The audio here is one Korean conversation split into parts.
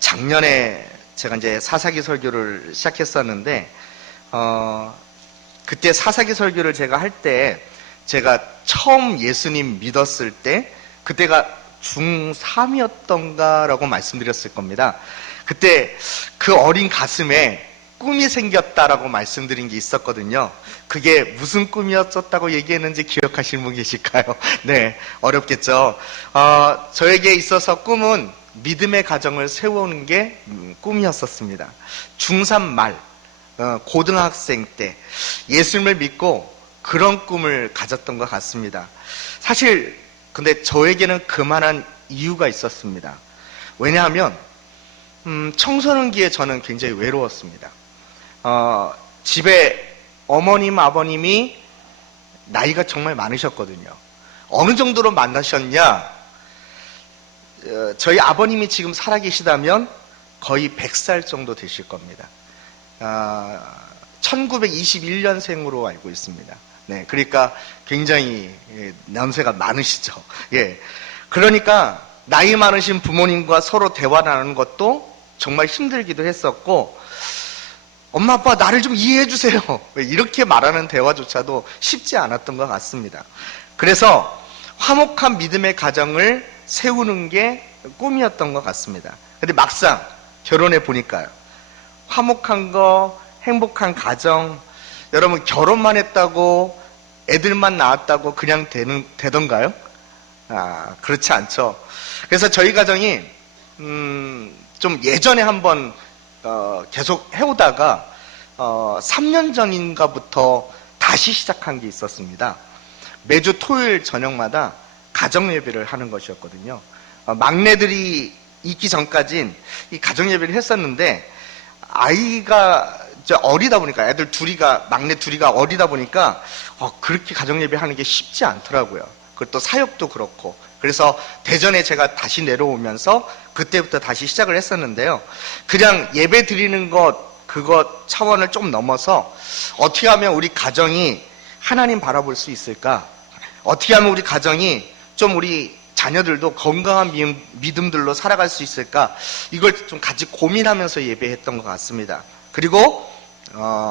작년에 제가 이제 사사기 설교를 시작했었는데, 그때 사사기 설교를 제가 할 때, 제가 처음 예수님 믿었을 때, 그때가 중3이었던가라고 말씀드렸을 겁니다. 그때 그 어린 가슴에 꿈이 생겼다라고 말씀드린 게 있었거든요. 그게 무슨 꿈이었었다고 얘기했는지 기억하시는 분 계실까요? 네, 어렵겠죠. 저에게 있어서 꿈은 믿음의 가정을 세우는 게 꿈이었었습니다. 중3 말, 고등학생 때 예수님을 믿고 그런 꿈을 가졌던 것 같습니다. 사실 근데 저에게는 그만한 이유가 있었습니다. 왜냐하면 청소년기에 저는 굉장히 외로웠습니다. 집에 어머님, 아버님이 나이가 정말 많으셨거든요. 어느 정도로 만나셨냐? 저희 아버님이 지금 살아계시다면 거의 100살 정도 되실 겁니다. 1921년생으로 알고 있습니다. 네, 그러니까 굉장히 연세가 많으시죠. 예. 그러니까 나이 많으신 부모님과 서로 대화 나누는 것도 정말 힘들기도 했었고, 엄마 아빠 나를 좀 이해해 주세요, 이렇게 말하는 대화조차도 쉽지 않았던 것 같습니다. 그래서 화목한 믿음의 가정을 세우는 게 꿈이었던 것 같습니다. 근데 막상 결혼해 보니까요, 화목한 거, 행복한 가정, 여러분 결혼만 했다고 애들만 낳았다고 그냥 되던가요? 그렇지 않죠. 그래서 저희 가정이 좀 예전에 한번 계속 해오다가 3년 전인가부터 다시 시작한 게 있었습니다. 매주 토요일 저녁마다 가정 예배를 하는 것이었거든요. 막내들이 있기 전까진 이 가정 예배를 했었는데, 아이가 어리다 보니까, 애들 막내 둘이가 어리다 보니까 그렇게 가정 예배 하는 게 쉽지 않더라고요. 그리고 또 사역도 그렇고. 그래서 대전에 제가 다시 내려오면서 그때부터 다시 시작을 했었는데요. 그냥 예배 드리는 그것 차원을 좀 넘어서 어떻게 하면 우리 가정이 하나님 바라볼 수 있을까? 어떻게 하면 우리 가정이 좀 우리 자녀들도 건강한 믿음들로 살아갈 수 있을까? 이걸 좀 같이 고민하면서 예배했던 것 같습니다. 그리고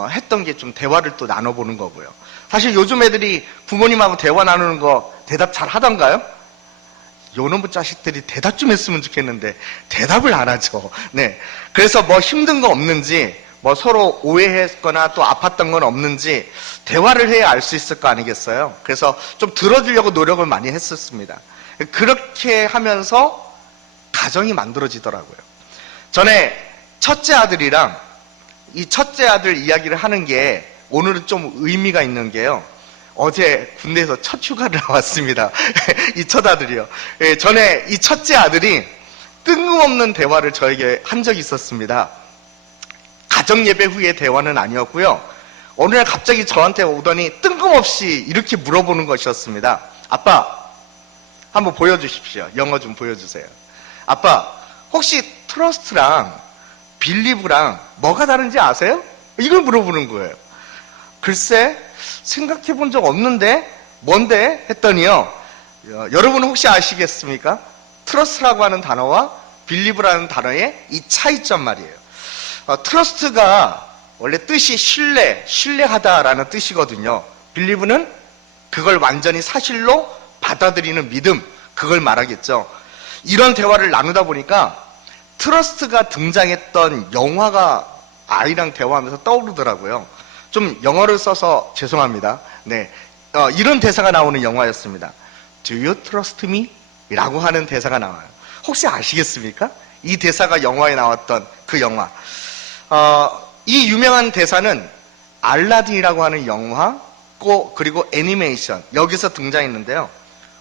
했던 게 좀 대화를 또 나눠보는 거고요. 사실 요즘 애들이 부모님하고 대화 나누는 거 대답 잘 하던가요? 요놈의 자식들이 대답 좀 했으면 좋겠는데 대답을 안 하죠. 네. 그래서 뭐 힘든 거 없는지, 뭐 서로 오해했거나 또 아팠던 건 없는지 대화를 해야 알 수 있을 거 아니겠어요? 그래서 좀 들어주려고 노력을 많이 했었습니다. 그렇게 하면서 가정이 만들어지더라고요. 전에 첫째 아들이랑 이 첫째 아들 이야기를 하는 게 오늘은 좀 의미가 있는 게요, 어제 군대에서 첫 휴가를 나왔습니다. 이 첫 아들이요. 전에 이 첫째 아들이 뜬금없는 대화를 저에게 한 적이 있었습니다. 가정 예배 후의 대화는 아니었고요. 어느 날 갑자기 저한테 오더니 뜬금없이 이렇게 물어보는 것이었습니다. 아빠, 한번 보여주십시오. 영어 좀 보여주세요. 아빠, 혹시 트러스트랑 빌리브랑 뭐가 다른지 아세요? 이걸 물어보는 거예요. 글쎄, 생각해 본 적 없는데 뭔데? 했더니요, 여러분은 혹시 아시겠습니까? 트러스트라고 하는 단어와 빌리브라는 단어의 이 차이점 말이에요. 트러스트가 원래 뜻이 신뢰하다라는 뜻이거든요. 빌리브는 그걸 완전히 사실로 받아들이는 믿음, 그걸 말하겠죠. 이런 대화를 나누다 보니까 트러스트가 등장했던 영화가 아이랑 대화하면서 떠오르더라고요. 좀 영어를 써서 죄송합니다. 네, 이런 대사가 나오는 영화였습니다. Do you trust me? 라고 하는 대사가 나와요. 혹시 아시겠습니까? 이 대사가 영화에 나왔던 그 영화. 이 유명한 대사는 알라딘이라고 하는 영화, 그리고 애니메이션, 여기서 등장했는데요.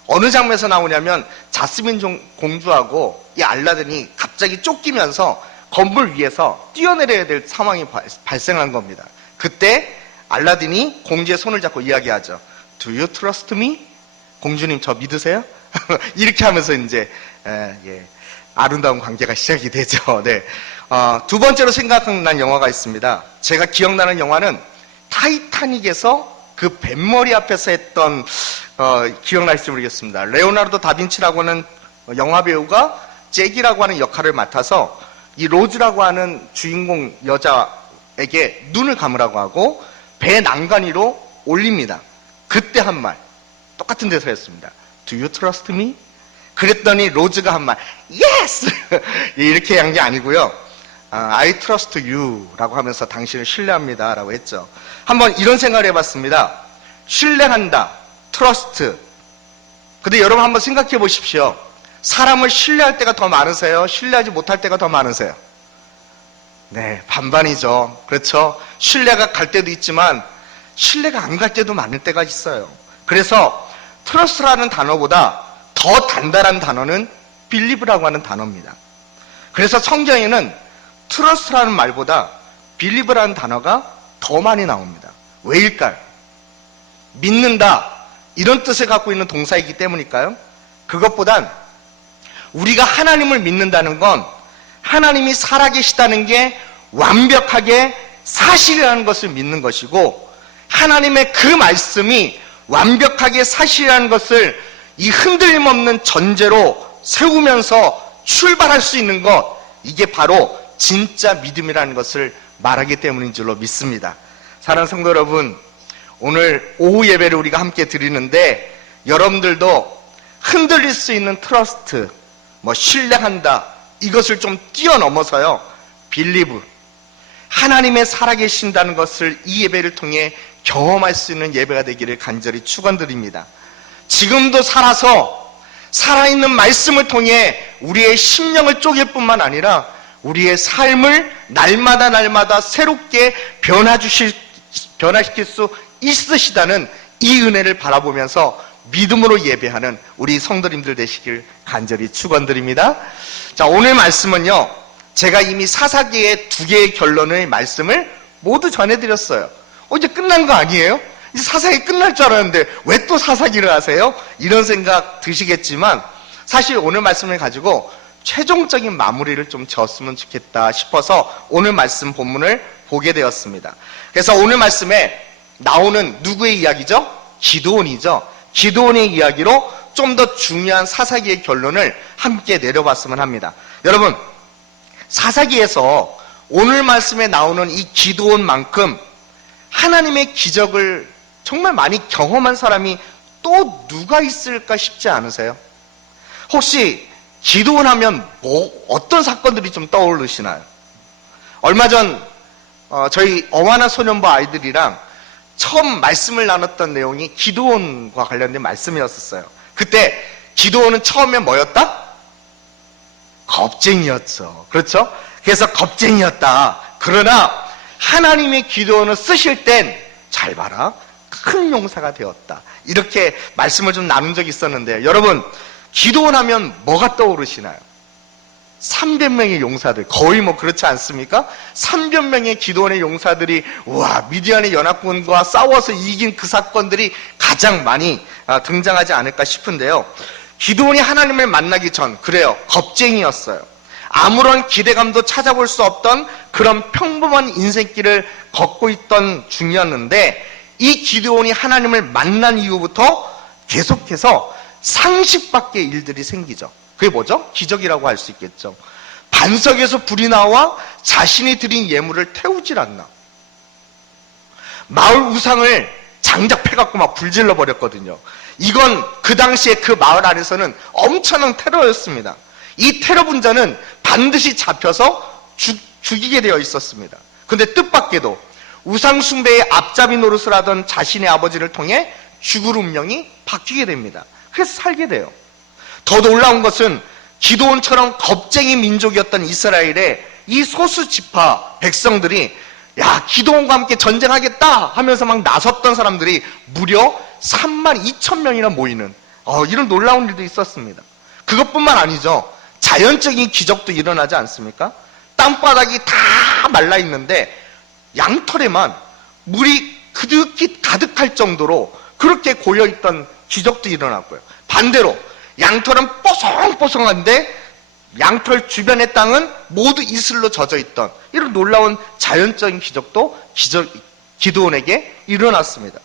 어느 장면에서 나오냐면 자스민 공주하고 이 알라딘이 갑자기 쫓기면서 건물 위에서 뛰어내려야 될 상황이 발생한 겁니다. 그때 알라딘이 공주의 손을 잡고 이야기하죠. Do you trust me? 공주님 저 믿으세요? 이렇게 하면서 이제 아름다운 관계가 시작이 되죠. 네. 두 번째로 생각난 영화가 있습니다. 제가 기억나는 영화는 타이타닉에서 그 뱃머리 앞에서 했던 기억날지 모르겠습니다. 레오나르도 다빈치라고 하는 영화 배우가 잭이라고 하는 역할을 맡아서 이 로즈라고 하는 주인공 여자에게 눈을 감으라고 하고 배 난간 위로 올립니다. 그때 한 말, 똑같은 데서 했습니다. Do you trust me? 그랬더니 로즈가 한 말, Yes! 이렇게 한 게 아니고요. I trust you 라고 하면서 당신을 신뢰합니다 라고 했죠. 한번 이런 생각을 해봤습니다. 신뢰한다, trust. 근데 여러분 한번 생각해 보십시오. 사람을 신뢰할 때가 더 많으세요? 신뢰하지 못할 때가 더 많으세요? 네, 반반이죠. 그렇죠? 신뢰가 갈 때도 있지만 신뢰가 안 갈 때도 많을 때가 있어요. 그래서 trust라는 단어보다 더 단단한 단어는 believe라고 하는 단어입니다. 그래서 성경에는 trust라는 말보다 believe라는 단어가 더 많이 나옵니다. 왜일까요? 믿는다, 이런 뜻을 갖고 있는 동사이기 때문일까요? 그것보단 우리가 하나님을 믿는다는 건 하나님이 살아계시다는 게 완벽하게 사실이라는 것을 믿는 것이고, 하나님의 그 말씀이 완벽하게 사실이라는 것을 이 흔들림 없는 전제로 세우면서 출발할 수 있는 것, 이게 바로 진짜 믿음이라는 것을 말하기 때문인 줄로 믿습니다. 사랑하는 성도 여러분, 오늘 오후 예배를 우리가 함께 드리는데 여러분들도 흔들릴 수 있는 트러스트, 신뢰한다, 이것을 좀 뛰어넘어서요, believe, 하나님의 살아계신다는 것을 이 예배를 통해 경험할 수 있는 예배가 되기를 간절히 축원드립니다. 지금도 살아서 살아있는 말씀을 통해 우리의 심령을 쪼갤 뿐만 아니라 우리의 삶을 날마다 새롭게 변화시킬 수 있으시다는 이 은혜를 바라보면서 믿음으로 예배하는 우리 성도님들 되시길 간절히 축원드립니다. 자, 오늘 말씀은요, 제가 이미 사사기의 2개의 결론의 말씀을 모두 전해드렸어요. 이제 끝난 거 아니에요? 이제 사사기 끝날 줄 알았는데 왜 또 사사기를 하세요? 이런 생각 드시겠지만 사실 오늘 말씀을 가지고 최종적인 마무리를 좀 지었으면 좋겠다 싶어서 오늘 말씀 본문을 보게 되었습니다. 그래서 오늘 말씀에 나오는 누구의 이야기죠? 기드온이죠. 기드온의 이야기로 좀 더 중요한 사사기의 결론을 함께 내려봤으면 합니다. 여러분, 사사기에서 오늘 말씀에 나오는 이 기드온만큼 하나님의 기적을 정말 많이 경험한 사람이 또 누가 있을까 싶지 않으세요? 혹시 기드온 하면 어떤 사건들이 좀 떠오르시나요? 얼마 전 저희 어와나 소년부 아이들이랑 처음 말씀을 나눴던 내용이 기드온과 관련된 말씀이었어요. 그때 기드온은 처음에 뭐였다? 겁쟁이였죠. 그렇죠? 그래서 겁쟁이였다. 그러나 하나님의 기드온을 쓰실 땐 잘 봐라, 큰 용사가 되었다. 이렇게 말씀을 좀 나눈 적이 있었는데, 여러분, 기드온 하면 뭐가 떠오르시나요? 300명의 용사들, 거의 그렇지 않습니까? 300명의 기드온의 용사들이 미디안의 연합군과 싸워서 이긴 그 사건들이 가장 많이 등장하지 않을까 싶은데요. 기드온이 하나님을 만나기 전, 그래요, 겁쟁이였어요. 아무런 기대감도 찾아볼 수 없던 그런 평범한 인생길을 걷고 있던 중이었는데, 이 기드온이 하나님을 만난 이후부터 계속해서 상식 밖의 일들이 생기죠. 그게 뭐죠? 기적이라고 할 수 있겠죠. 반석에서 불이 나와 자신이 드린 예물을 태우질 않나. 마을 우상을 장작패갖고 막 불질러 버렸거든요. 이건 그 당시에 그 마을 안에서는 엄청난 테러였습니다. 이 테러 분자는 반드시 잡혀서 죽이게 되어 있었습니다. 근데 뜻밖에도 우상숭배의 앞잡이 노릇을 하던 자신의 아버지를 통해 죽을 운명이 바뀌게 됩니다. 그래서 살게 돼요. 더 놀라운 것은 기드온처럼 겁쟁이 민족이었던 이스라엘의 이 소수 지파 백성들이 기드온과 함께 전쟁하겠다 하면서 막 나섰던 사람들이 무려 32,000명이나 모이는 이런 놀라운 일도 있었습니다. 그것뿐만 아니죠. 자연적인 기적도 일어나지 않습니까? 땅바닥이 다 말라 있는데 양털에만 물이 그득히 가득할 정도로 그렇게 고여있던 기적도 일어났고요. 반대로 양털은 뽀송뽀송한데 양털 주변의 땅은 모두 이슬로 젖어있던 이런 놀라운 자연적인 기적도 기드온에게 일어났습니다.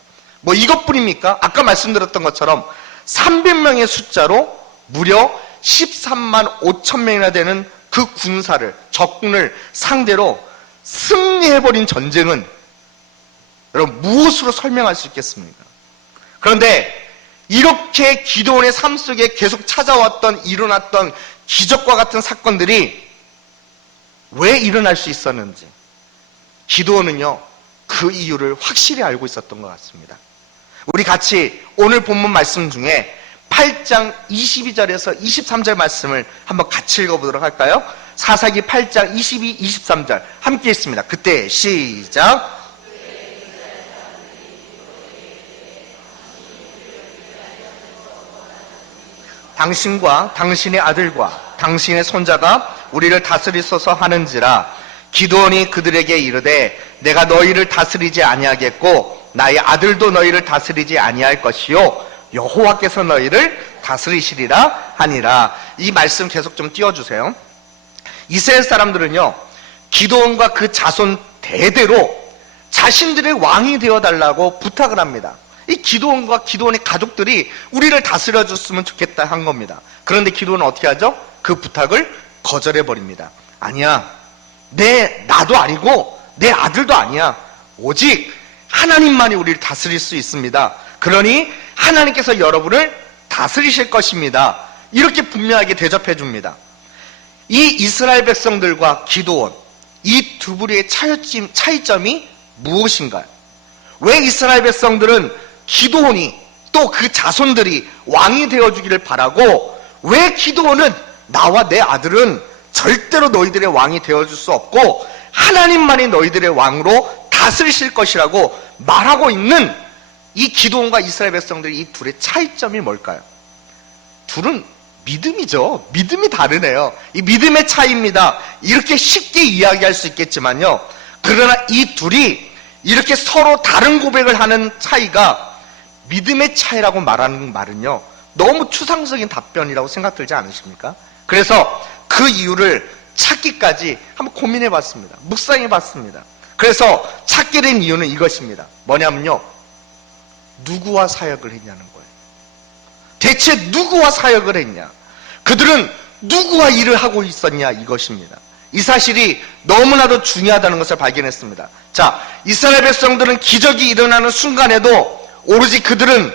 이것뿐입니까? 아까 말씀드렸던 것처럼 300명의 숫자로 무려 13만 5천 명이나 되는 그 군사를, 적군을 상대로 승리해버린 전쟁은 여러분 무엇으로 설명할 수 있겠습니까? 그런데 이렇게 기드온의 삶 속에 계속 찾아왔던, 일어났던 기적과 같은 사건들이 왜 일어날 수 있었는지 기드온은요 그 이유를 확실히 알고 있었던 것 같습니다. 우리 같이 오늘 본문 말씀 중에 8장 22절에서 23절 말씀을 한번 같이 읽어보도록 할까요? 사사기 8장 22, 23절 함께 읽습니다. 그때 시작. 당신과 당신의 아들과 당신의 손자가 우리를 다스리소서 하는지라. 기드온이 그들에게 이르되 내가 너희를 다스리지 아니하겠고 나의 아들도 너희를 다스리지 아니할 것이요 여호와께서 너희를 다스리시리라 하니라. 이 말씀 계속 좀 띄워주세요. 이스라엘 사람들은요 기드온과 그 자손 대대로 자신들의 왕이 되어달라고 부탁을 합니다. 이 기드온과 기드온의 가족들이 우리를 다스려줬으면 좋겠다 한 겁니다. 그런데 기드온은 어떻게 하죠? 그 부탁을 거절해버립니다. 아니야, 나도 아니고 내 아들도 아니야. 오직 하나님만이 우리를 다스릴 수 있습니다. 그러니 하나님께서 여러분을 다스리실 것입니다. 이렇게 분명하게 대접해 줍니다. 이 이스라엘 백성들과 기드온, 이 두 부류의 차이점이 무엇인가요? 왜 이스라엘 백성들은 기드온이 또 그 자손들이 왕이 되어주기를 바라고, 왜 기드온은 나와 내 아들은 절대로 너희들의 왕이 되어줄 수 없고 하나님만이 너희들의 왕으로 다스리실 것이라고 말하고 있는 이 기드온과 이스라엘 백성들의 이 둘의 차이점이 뭘까요? 둘은 믿음이죠. 믿음이 다르네요. 이 믿음의 차이입니다. 이렇게 쉽게 이야기할 수 있겠지만요, 그러나 이 둘이 이렇게 서로 다른 고백을 하는 차이가 믿음의 차이라고 말하는 말은요 너무 추상적인 답변이라고 생각 들지 않으십니까? 그래서 그 이유를 찾기까지 한번 고민해 봤습니다. 묵상해 봤습니다. 그래서 찾게 된 이유는 이것입니다. 뭐냐면요, 누구와 사역을 했냐는 거예요. 대체 누구와 사역을 했냐, 그들은 누구와 일을 하고 있었냐, 이것입니다. 이 사실이 너무나도 중요하다는 것을 발견했습니다. 자, 이스라엘 백성들은 기적이 일어나는 순간에도 오로지 그들은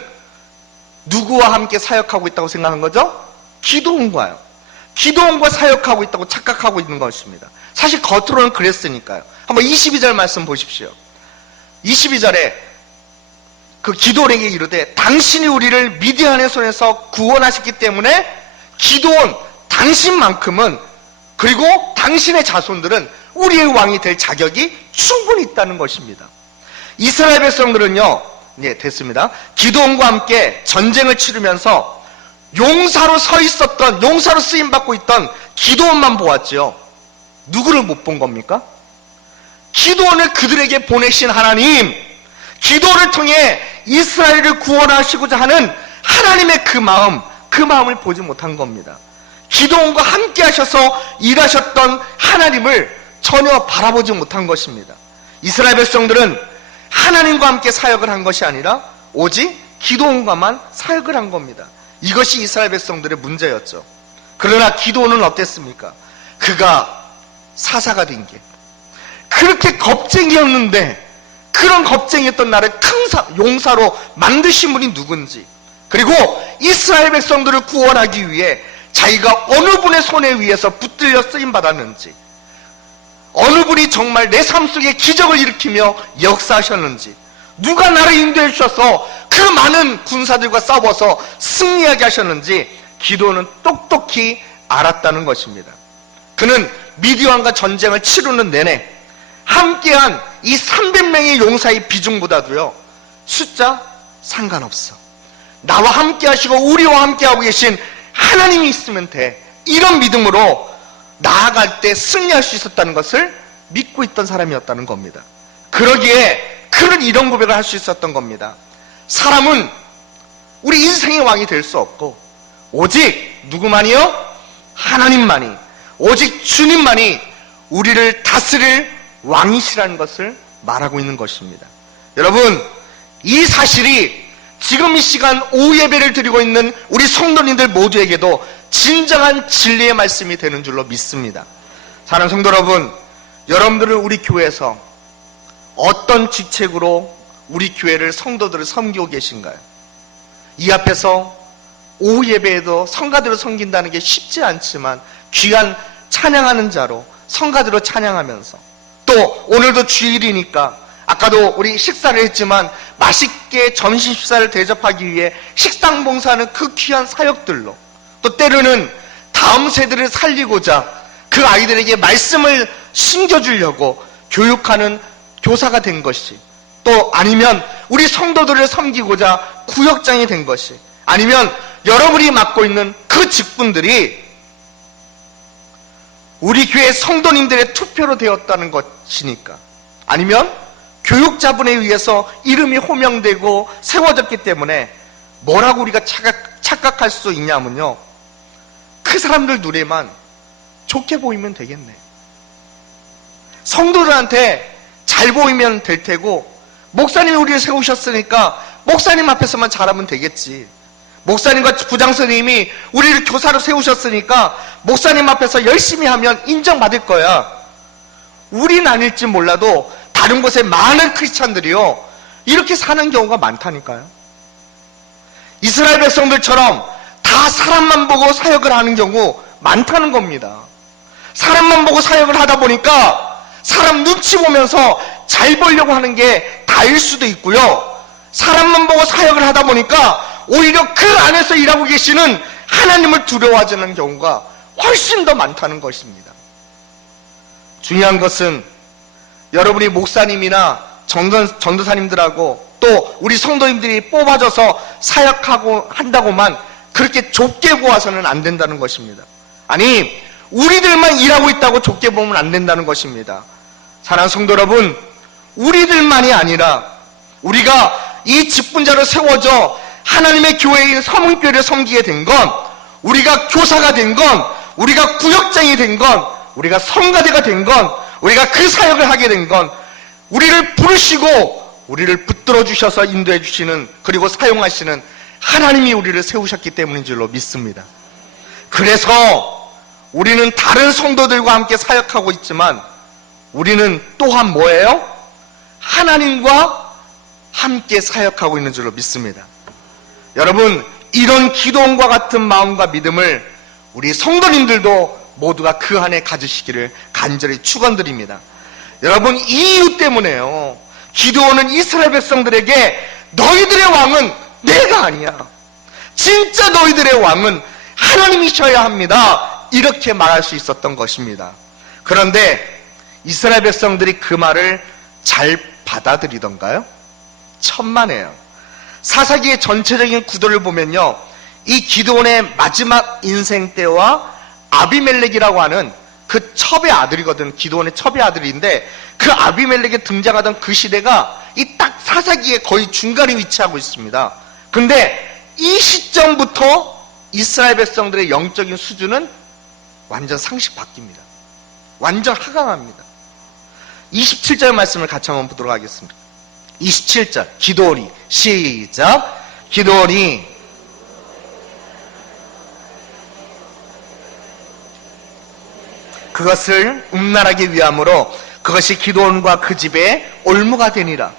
누구와 함께 사역하고 있다고 생각한 거죠? 기드온과요. 기드온과 사역하고 있다고 착각하고 있는 것입니다. 사실 겉으로는 그랬으니까요. 한번 22절 말씀 보십시오. 22절에 그 기드온에게 이르되 당신이 우리를 미디안의 손에서 구원하셨기 때문에 기드온, 당신만큼은, 그리고 당신의 자손들은 우리의 왕이 될 자격이 충분히 있다는 것입니다. 이스라엘 백성들은요, 네, 됐습니다. 기드온과 함께 전쟁을 치르면서 용사로 서 있었던, 용사로 쓰임받고 있던 기드온만 보았지요. 누구를 못 본 겁니까? 기드온을 그들에게 보내신 하나님, 기드온을 통해 이스라엘을 구원하시고자 하는 하나님의 그 마음을 보지 못한 겁니다. 기드온과 함께 하셔서 일하셨던 하나님을 전혀 바라보지 못한 것입니다. 이스라엘 백성들은 하나님과 함께 사역을 한 것이 아니라 오직 기드온과만 사역을 한 겁니다. 이것이 이스라엘 백성들의 문제였죠. 그러나 기드온은 어땠습니까? 그가 사사가 된 게 그렇게 겁쟁이였는데, 그런 겁쟁이였던 나를 큰 용사로 만드신 분이 누군지, 그리고 이스라엘 백성들을 구원하기 위해 자기가 어느 분의 손에 의해서 붙들려 쓰임받았는지, 어느 분이 정말 내 삶 속에 기적을 일으키며 역사하셨는지, 누가 나를 인도해 주셔서 그 많은 군사들과 싸워서 승리하게 하셨는지 기드온은 똑똑히 알았다는 것입니다. 그는 미디안과 전쟁을 치르는 내내 함께한 이 300명의 용사의 비중보다도요, 숫자 상관없어, 나와 함께 하시고 우리와 함께 하고 계신 하나님이 있으면 돼, 이런 믿음으로 나아갈 때 승리할 수 있었다는 것을 믿고 있던 사람이었다는 겁니다. 그러기에 그는 이런 고백을 할 수 있었던 겁니다. 사람은 우리 인생의 왕이 될 수 없고 오직 누구만이요? 하나님만이, 오직 주님만이 우리를 다스릴 왕이시라는 것을 말하고 있는 것입니다. 여러분, 이 사실이 지금 이 시간 오후 예배를 드리고 있는 우리 성도님들 모두에게도 진정한 진리의 말씀이 되는 줄로 믿습니다. 사랑하는 성도 여러분, 여러분들은 우리 교회에서 어떤 직책으로 우리 교회를 성도들을 섬기고 계신가요? 이 앞에서 오후 예배에도 성가대로 섬긴다는 게 쉽지 않지만 귀한 찬양하는 자로 성가대로 찬양하면서, 또 오늘도 주일이니까 아까도 우리 식사를 했지만 맛있게 점심 식사를 대접하기 위해 식당 봉사하는 그 귀한 사역들로, 또 때로는 다음 세대를 살리고자 그 아이들에게 말씀을 심겨주려고 교육하는 교사가 된 것이, 또 아니면 우리 성도들을 섬기고자 구역장이 된 것이, 아니면 여러분이 맡고 있는 그 직분들이 우리 교회 성도님들의 투표로 되었다는 것이니까, 아니면 교육자분에 의해서 이름이 호명되고 세워졌기 때문에 뭐라고 우리가 착각할 수 있냐면요, 그 사람들 눈에만 좋게 보이면 되겠네, 성도들한테 잘 보이면 될 테고, 목사님이 우리를 세우셨으니까 목사님 앞에서만 잘하면 되겠지, 목사님과 부장선생님이 우리를 교사로 세우셨으니까 목사님 앞에서 열심히 하면 인정받을 거야. 우린 아닐지 몰라도 다른 곳에 많은 크리스찬들이요 이렇게 사는 경우가 많다니까요. 이스라엘 백성들처럼 다 사람만 보고 사역을 하는 경우 많다는 겁니다. 사람만 보고 사역을 하다 보니까 사람 눈치 보면서 잘 보려고 하는 게 다일 수도 있고요, 사람만 보고 사역을 하다 보니까 오히려 그 안에서 일하고 계시는 하나님을 두려워하지 않는 경우가 훨씬 더 많다는 것입니다. 중요한 것은 여러분이 목사님이나 전도사님들하고 또 우리 성도님들이 뽑아져서 사역하고 한다고만 그렇게 좁게 보아서는 안 된다는 것입니다. 아니, 우리들만 일하고 있다고 좁게 보면 안 된다는 것입니다. 사랑하는 성도 여러분, 우리들만이 아니라 우리가 이 직분자로 세워져 하나님의 교회인 서문교회를 섬기게 된 건, 우리가 교사가 된 건, 우리가 구역장이 된 건, 우리가 성가대가 된 건, 우리가 그 사역을 하게 된 건 우리를 부르시고 우리를 붙들어 주셔서 인도해 주시는, 그리고 사용하시는 하나님이 우리를 세우셨기 때문인 줄로 믿습니다. 그래서 우리는 다른 성도들과 함께 사역하고 있지만 우리는 또한 뭐예요? 하나님과 함께 사역하고 있는 줄로 믿습니다. 여러분, 이런 기도원과 같은 마음과 믿음을 우리 성도님들도 모두가 그 안에 가지시기를 간절히 축원드립니다. 여러분, 이 이유 때문에요, 기도원은 이스라엘 백성들에게 너희들의 왕은 내가 아니야, 진짜 너희들의 왕은 하나님이셔야 합니다, 이렇게 말할 수 있었던 것입니다. 그런데 이스라엘 백성들이 그 말을 잘 받아들이던가요? 천만에요. 사사기의 전체적인 구도를 보면요, 이 기드온의 마지막 인생 때와 아비멜렉이라고 하는 그 첩의 아들이거든. 기드온의 첩의 아들인데 그 아비멜렉이 등장하던 그 시대가 이 딱 사사기의 거의 중간에 위치하고 있습니다. 근데 이 시점부터 이스라엘 백성들의 영적인 수준은 완전 상식 바뀝니다. 완전 하강합니다. 27절 말씀을 같이 한번 보도록 하겠습니다. 27절, 기드온이, 시작. 기드온이 그것을 음란하기 위함으로 그것이 기드온과 그 집에 올무가 되니라.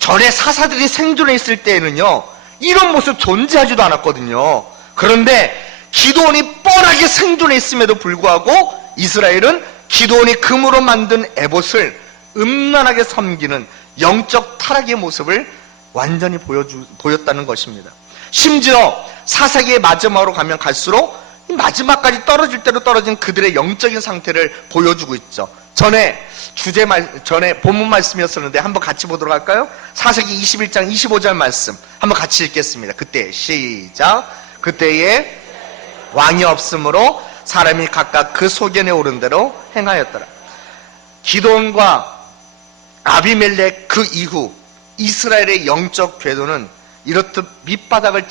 전에 사사들이 생존해 있을 때에는요, 이런 모습 존재하지도 않았거든요. 그런데 기드온이 뻔하게 생존해 있음에도 불구하고 이스라엘은 기드온이 금으로 만든 에봇을 음란하게 섬기는 영적 타락의 모습을 완전히 보였다는 것입니다. 심지어 사사기의 마지막으로 가면 갈수록 마지막까지 떨어질 대로 떨어진 그들의 영적인 상태를 보여주고 있죠. 전에 본문 말씀이었었는데 한번 같이 보도록 할까요? 사사기 21장 25절 말씀 한번 같이 읽겠습니다. 그때 시작. 그때에 왕이 없으므로 사람이 각각 그 소견에 오른 대로 행하였더라. 기드온과 아비멜렉 그 이후 이스라엘의 영적 궤도는 이렇듯 밑바닥을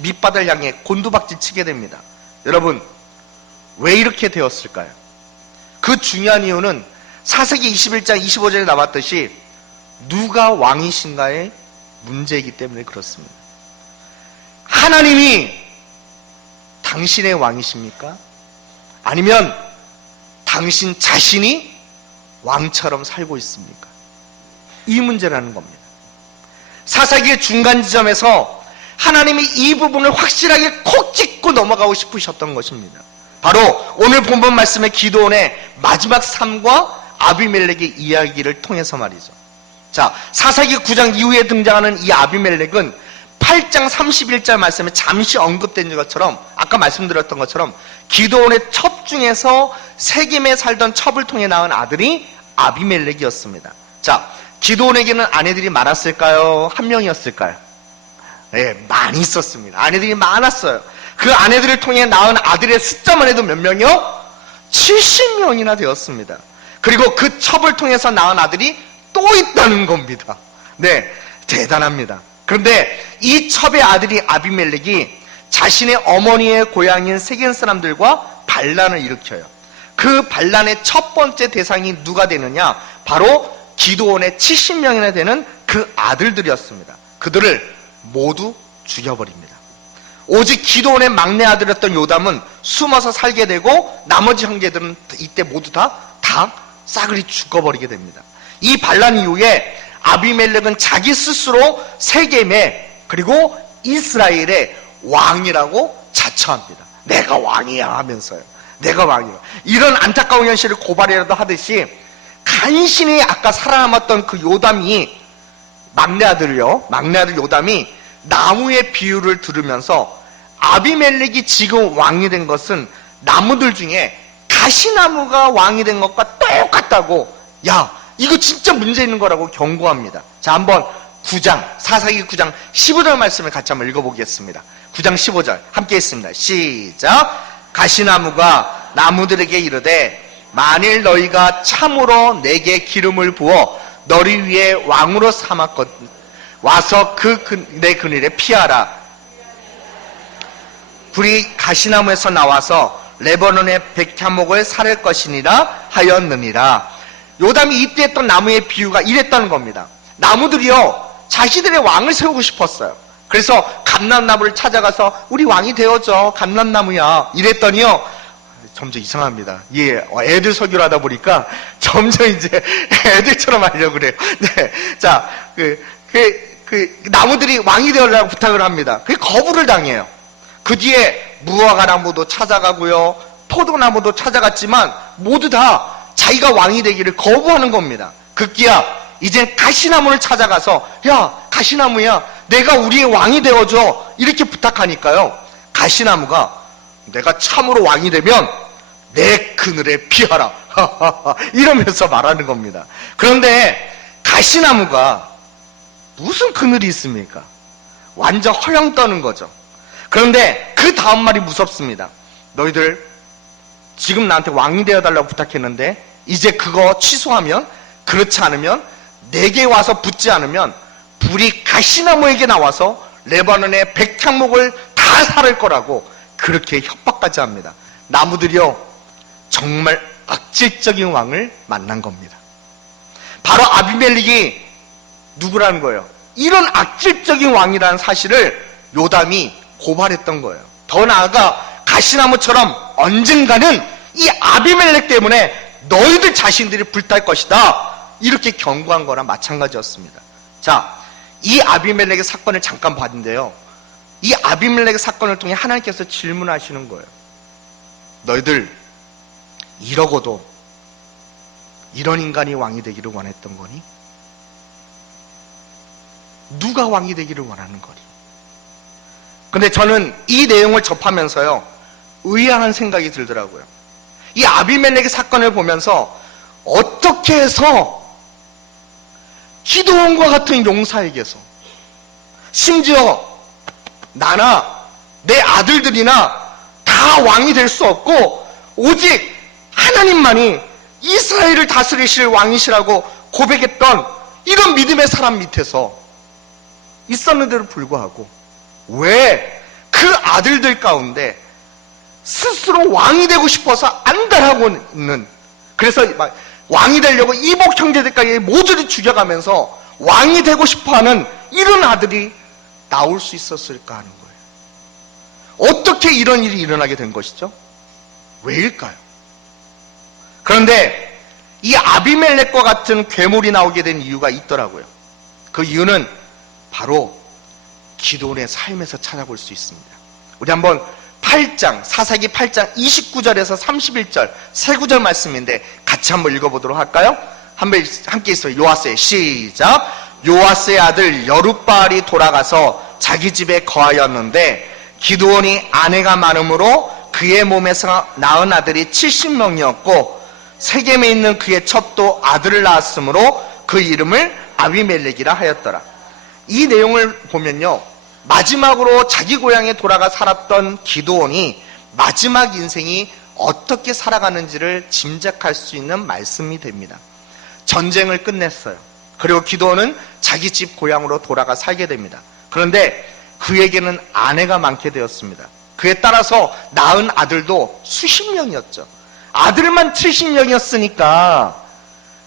밑바닥을 향해 곤두박질 치게 됩니다. 여러분, 왜 이렇게 되었을까요? 그 중요한 이유는 사사기 21장 25절에 나왔듯이 누가 왕이신가에 문제이기 때문에 그렇습니다. 하나님이 당신의 왕이십니까? 아니면 당신 자신이 왕처럼 살고 있습니까? 이 문제라는 겁니다. 사사기의 중간 지점에서 하나님이 이 부분을 확실하게 콕 짚고 넘어가고 싶으셨던 것입니다. 바로 오늘 본문 말씀의 기도원의 마지막 삶과 아비멜렉의 이야기를 통해서 말이죠. 자, 사사기 9장 이후에 등장하는 이 아비멜렉은 8장 31절 말씀에 잠시 언급된 것처럼, 아까 말씀드렸던 것처럼 기도원의 첩 중에서 세겜에 살던 첩을 통해 낳은 아들이 아비멜렉이었습니다. 자, 기도원에게는 아내들이 많았을까요? 한 명이었을까요? 네, 많이 있었습니다. 아내들이 많았어요. 그 아내들을 통해 낳은 아들의 숫자만 해도 몇 명이요? 70명이나 되었습니다. 그리고 그 첩을 통해서 낳은 아들이 또 있다는 겁니다. 네, 대단합니다. 그런데 이 첩의 아들이 아비멜렉이 자신의 어머니의 고향인 세겜 사람들과 반란을 일으켜요. 그 반란의 첫 번째 대상이 누가 되느냐? 바로 기도원의 70명이나 되는 그 아들들이었습니다. 그들을 모두 죽여버립니다. 오직 기도원의 막내 아들이었던 요담은 숨어서 살게 되고 나머지 형제들은 이때 모두 다 싸그리 죽어버리게 됩니다. 이 반란 이후에 아비멜렉은 자기 스스로 세겜의 그리고 이스라엘의 왕이라고 자처합니다. 내가 왕이야 하면서요. 내가 왕이야. 이런 안타까운 현실을 고발이라도 하듯이 간신히 아까 살아남았던 그 요담이 막내 아들 요담이 나무의 비유를 들으면서 아비멜렉이 지금 왕이 된 것은 나무들 중에 가시나무가 왕이 된 것과 똑같다고, 야, 이거 진짜 문제 있는 거라고 경고합니다. 자, 한번 사사기 9장 15절 말씀을 같이 한번 읽어보겠습니다. 9장 15절 함께 했습니다. 시작. 가시나무가 나무들에게 이르되 만일 너희가 참으로 내게 기름을 부어 너희 위에 왕으로 삼았거든 와서 내 그늘에 피하라. 불이 가시나무에서 나와서 레바논의 백향목을 사를 것이니라 하였느니라. 요담이 이때 했던 나무의 비유가 이랬다는 겁니다. 나무들이요, 자기들의 왕을 세우고 싶었어요. 그래서 감람나무를 찾아가서 우리 왕이 되어줘, 감람나무야, 이랬더니요, 점점 이상합니다. 예, 애들 설교를 하다 보니까 점점 이제 애들처럼 하려고 그래요. 네. 자, 나무들이 왕이 되어달라고 부탁을 합니다. 그게 거부를 당해요. 그 뒤에 무화과나무도 찾아가고요, 포도나무도 찾아갔지만 모두 다 자기가 왕이 되기를 거부하는 겁니다. 급기야 이제 가시나무를 찾아가서 야, 가시나무야, 내가 우리의 왕이 되어줘, 이렇게 부탁하니까요, 가시나무가 내가 참으로 왕이 되면 내 그늘에 피하라 이러면서 말하는 겁니다. 그런데 가시나무가 무슨 그늘이 있습니까? 완전 허영 떠는 거죠. 그런데 그 다음 말이 무섭습니다. 너희들 지금 나한테 왕이 되어달라고 부탁했는데 이제 그거 취소하면, 그렇지 않으면, 내게 와서 붙지 않으면 불이 가시나무에게 나와서 레바논의 백향목을 다 사를 거라고 그렇게 협박까지 합니다. 나무들이요, 정말 악질적인 왕을 만난 겁니다. 바로 아비멜렉이 누구라는 거예요? 이런 악질적인 왕이라는 사실을 요담이 고발했던 거예요. 더 나아가 가시나무처럼 언젠가는 이 아비멜렉 때문에 너희들 자신들이 불탈 것이다, 이렇게 경고한 거랑 마찬가지였습니다. 자, 이 아비멜렉의 사건을 잠깐 봤는데요, 이 아비멜렉의 사건을 통해 하나님께서 질문하시는 거예요. 너희들 이러고도 이런 인간이 왕이 되기를 원했던 거니? 누가 왕이 되기를 원하는 거니? 근데 저는 이 내용을 접하면서요, 의아한 생각이 들더라고요. 이 아비멜렉의 사건을 보면서 어떻게 해서 기드온과 같은 용사에게서, 심지어 나나 내 아들들이나 다 왕이 될 수 없고 오직 하나님만이 이스라엘을 다스리실 왕이시라고 고백했던 이런 믿음의 사람 밑에서 있었는데도 불구하고 왜 그 아들들 가운데 스스로 왕이 되고 싶어서 안달하고 있는, 그래서 왕이 되려고 이복 형제들까지 모두를 죽여가면서 왕이 되고 싶어하는 이런 아들이 나올 수 있었을까 하는 거예요. 어떻게 이런 일이 일어나게 된 것이죠? 왜일까요? 그런데 이 아비멜렉과 같은 괴물이 나오게 된 이유가 있더라고요. 그 이유는 바로 기드온의 삶에서 찾아볼 수 있습니다. 우리 한번 8장, 사사기 8장 29절에서 31절 세 구절 말씀인데 같이 한번 읽어보도록 할까요? 함께 있어요. 요아스의 시작. 요아스의 아들 여룻바알이 돌아가서 자기 집에 거하였는데 기드온이 아내가 많음으로 그의 몸에서 낳은 아들이 70명이었고 세겜에 있는 그의 첩도 아들을 낳았으므로 그 이름을 아비멜렉이라 하였더라. 이 내용을 보면요, 마지막으로 자기 고향에 돌아가 살았던 기드온이 마지막 인생이 어떻게 살아가는지를 짐작할 수 있는 말씀이 됩니다. 전쟁을 끝냈어요. 그리고 기드온은 자기 집 고향으로 돌아가 살게 됩니다. 그런데 그에게는 아내가 많게 되었습니다. 그에 따라서 낳은 아들도 수십 명이었죠. 아들만 70명이었으니까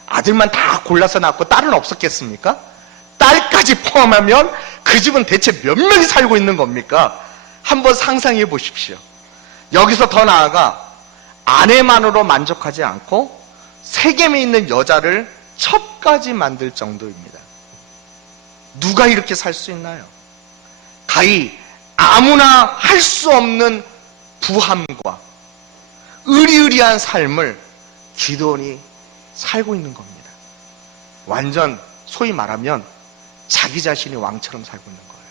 아들만 다 골라서 낳고 딸은 없었겠습니까? 딸까지 포함하면 그 집은 대체 몇 명이 살고 있는 겁니까? 한번 상상해 보십시오. 여기서 더 나아가 아내만으로 만족하지 않고 세겜에 있는 여자를 첩까지 만들 정도입니다. 누가 이렇게 살 수 있나요? 가히 아무나 할 수 없는 부함과 의리의리한 삶을 기드온이 살고 있는 겁니다. 완전 소위 말하면 자기 자신이 왕처럼 살고 있는 거예요.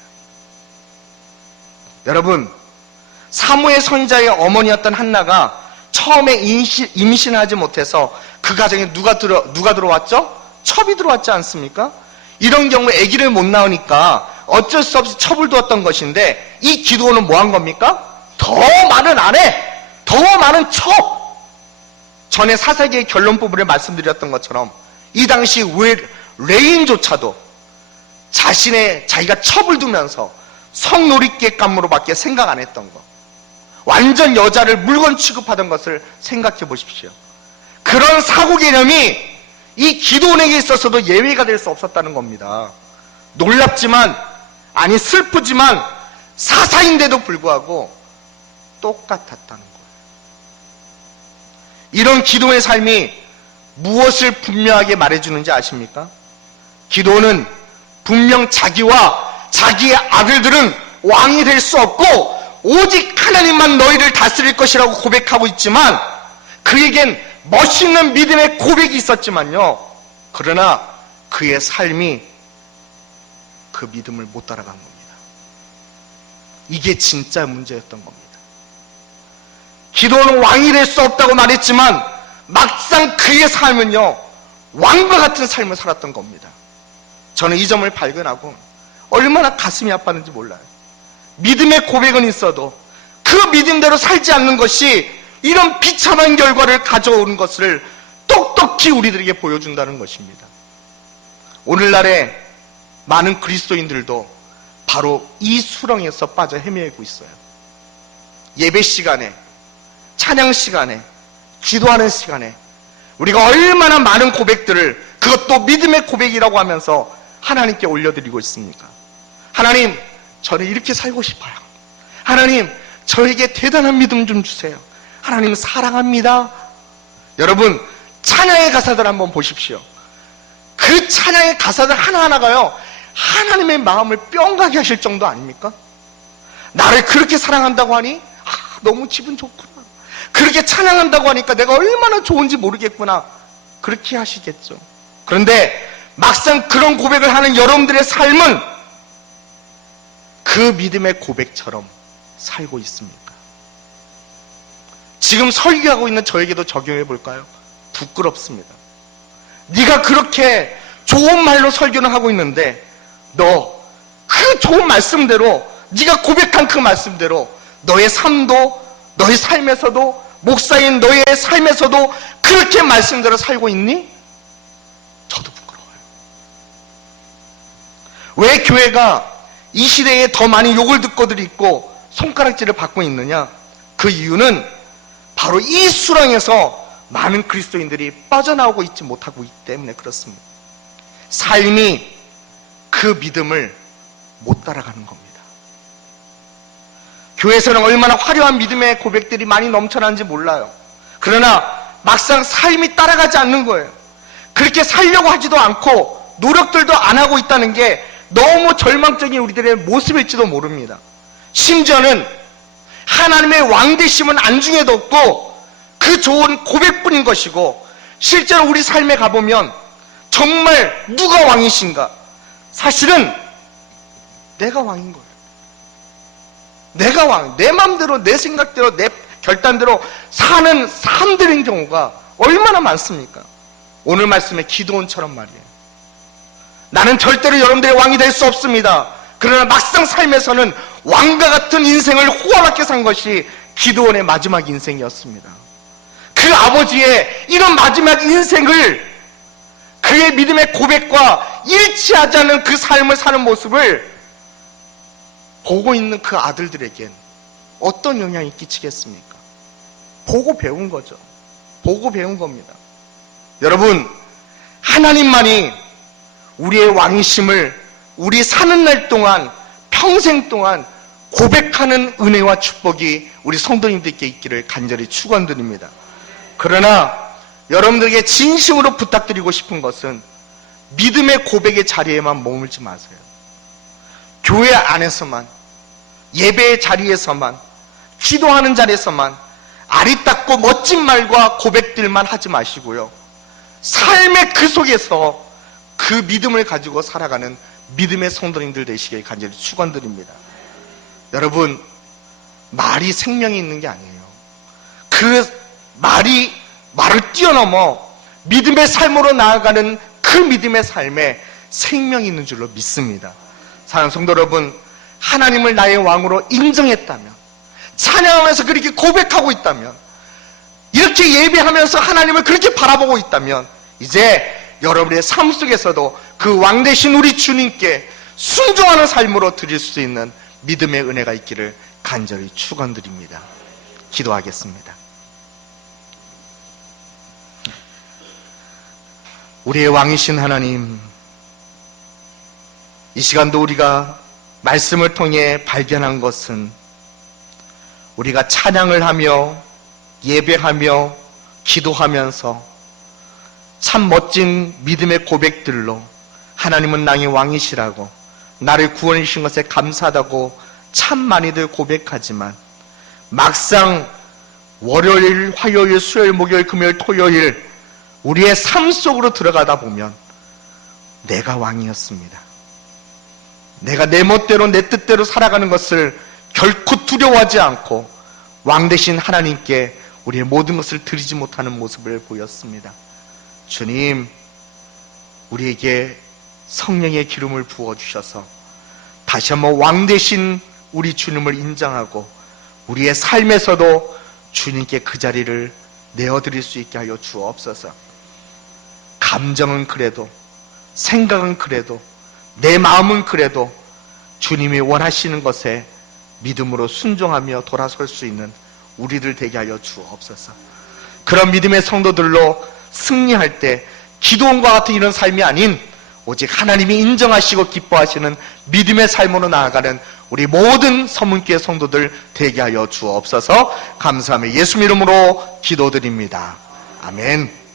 여러분, 사무엘 선지자의 어머니였던 한나가 처음에 임신하지 못해서 그 가정에 누가 들어왔죠? 첩이 들어왔지 않습니까? 이런 경우에 아기를 못 낳으니까 어쩔 수 없이 첩을 두었던 것인데 이 기드온은 뭐 한 겁니까? 더 많은 아내, 더 많은 첩. 전에 사사기의 결론 부분에 말씀드렸던 것처럼 이 당시 레인조차도 자기가 첩을 두면서 성놀이객감으로밖에 생각 안 했던 거, 완전 여자를 물건 취급하던 것을 생각해 보십시오. 그런 사고 개념이 이 기드온에게 있어서도 예외가 될 수 없었다는 겁니다. 놀랍지만, 아니 슬프지만 사사인데도 불구하고 똑같았다는 거예요. 이런 기드온의 삶이 무엇을 분명하게 말해주는지 아십니까? 기드온은 분명 자기와 자기의 아들들은 왕이 될 수 없고 오직 하나님만 너희를 다스릴 것이라고 고백하고 있지만, 그에겐 멋있는 믿음의 고백이 있었지만요, 그러나 그의 삶이 그 믿음을 못 따라간 겁니다. 이게 진짜 문제였던 겁니다. 기드온은 왕이 될 수 없다고 말했지만 막상 그의 삶은요, 왕과 같은 삶을 살았던 겁니다. 저는 이 점을 발견하고 얼마나 가슴이 아팠는지 몰라요. 믿음의 고백은 있어도 그 믿음대로 살지 않는 것이 이런 비참한 결과를 가져오는 것을 똑똑히 우리들에게 보여준다는 것입니다. 오늘날의 많은 그리스도인들도 바로 이 수렁에서 빠져 헤매고 있어요. 예배 시간에, 찬양 시간에, 기도하는 시간에 우리가 얼마나 많은 고백들을, 그것도 믿음의 고백이라고 하면서 하나님께 올려드리고 있습니까? 하나님, 저는 이렇게 살고 싶어요. 하나님, 저에게 대단한 믿음 좀 주세요. 하나님, 사랑합니다. 여러분, 찬양의 가사들 한번 보십시오. 그 찬양의 가사들 하나하나가요, 하나님의 마음을 뿅가게 하실 정도 아닙니까? 나를 그렇게 사랑한다고 하니 너무 기분 좋구나. 그렇게 찬양한다고 하니까 내가 얼마나 좋은지 모르겠구나. 그렇게 하시겠죠. 그런데 막상 그런 고백을 하는 여러분들의 삶은 그 믿음의 고백처럼 살고 있습니까? 지금 설교하고 있는 저에게도 적용해 볼까요? 부끄럽습니다. 네가 그렇게 좋은 말로 설교를 하고 있는데 너 그 좋은 말씀대로, 네가 고백한 그 말씀대로 너의 삶도, 너의 삶에서도, 목사인 너의 삶에서도 그렇게 말씀대로 살고 있니? 저도 부끄러워요. 왜 교회가 이 시대에 더 많이 욕을 듣고들 있고 손가락질을 받고 있느냐? 그 이유는 바로 이 수렁에서 많은 그리스도인들이 빠져나오고 있지 못하고 있기 때문에 그렇습니다. 삶이 그 믿음을 못 따라가는 겁니다. 교회에서는 얼마나 화려한 믿음의 고백들이 많이 넘쳐나는지 몰라요. 그러나 막상 삶이 따라가지 않는 거예요. 그렇게 살려고 하지도 않고 노력들도 안 하고 있다는 게 너무 절망적인 우리들의 모습일지도 모릅니다. 심지어는 하나님의 왕되심은 안중에도 없고 그 좋은 고백뿐인 것이고, 실제로 우리 삶에 가보면 정말 누가 왕이신가? 사실은 내가 왕인 거예요. 내가 왕, 내 마음대로, 내 생각대로, 내 결단대로 사는 사람들인 경우가 얼마나 많습니까? 오늘 말씀의 기도원처럼 말이에요. 나는 절대로 여러분들의 왕이 될 수 없습니다. 그러나 막상 삶에서는 왕과 같은 인생을 호화롭게 산 것이 기도원의 마지막 인생이었습니다. 그 아버지의 이런 마지막 인생을, 그의 믿음의 고백과 일치하지 않는 그 삶을 사는 모습을 보고 있는 그 아들들에겐 어떤 영향이 끼치겠습니까? 보고 배운 거죠. 보고 배운 겁니다. 여러분, 하나님만이 우리의 왕이심을 우리 사는 날 동안, 평생 동안 고백하는 은혜와 축복이 우리 성도님들께 있기를 간절히 축원드립니다. 그러나 여러분들에게 진심으로 부탁드리고 싶은 것은 믿음의 고백의 자리에만 머물지 마세요. 교회 안에서만, 예배의 자리에서만, 기도하는 자리에서만 아리따고 멋진 말과 고백들만 하지 마시고요, 삶의 그 속에서 그 믿음을 가지고 살아가는 믿음의 성도님들 되시길 간절히 축원드립니다. 여러분, 말이 생명이 있는 게 아니에요. 그 말을 뛰어넘어 믿음의 삶으로 나아가는 그 믿음의 삶에 생명이 있는 줄로 믿습니다. 사랑하는 성도 여러분, 하나님을 나의 왕으로 인정했다면, 찬양하면서 그렇게 고백하고 있다면, 이렇게 예배하면서 하나님을 그렇게 바라보고 있다면, 이제 여러분의 삶 속에서도 그 왕 되신 우리 주님께 순종하는 삶으로 드릴 수 있는 믿음의 은혜가 있기를 간절히 축원드립니다. 기도하겠습니다. 우리의 왕이신 하나님, 이 시간도 우리가 말씀을 통해 발견한 것은 우리가 찬양을 하며 예배하며 기도하면서 참 멋진 믿음의 고백들로 하나님은 나의 왕이시라고, 나를 구원해 주신 것에 감사하다고 참 많이들 고백하지만, 막상 월요일, 화요일, 수요일, 목요일, 금요일, 토요일 우리의 삶 속으로 들어가다 보면 내가 왕이었습니다. 내가 내 멋대로 내 뜻대로 살아가는 것을 결코 두려워하지 않고 왕 되신 하나님께 우리의 모든 것을 드리지 못하는 모습을 보였습니다. 주님, 우리에게 성령의 기름을 부어주셔서 다시 한번 왕 되신 우리 주님을 인정하고 우리의 삶에서도 주님께 그 자리를 내어드릴 수 있게 하여 주옵소서. 감정은 그래도, 생각은 그래도, 내 마음은 그래도 주님이 원하시는 것에 믿음으로 순종하며 돌아설 수 있는 우리들 되게 하여 주옵소서. 그런 믿음의 성도들로 승리할 때 기도원과 같은 이런 삶이 아닌 오직 하나님이 인정하시고 기뻐하시는 믿음의 삶으로 나아가는 우리 모든 서문교회 성도들 되게 하여 주옵소서. 감사하며 예수 이름으로 기도드립니다. 아멘.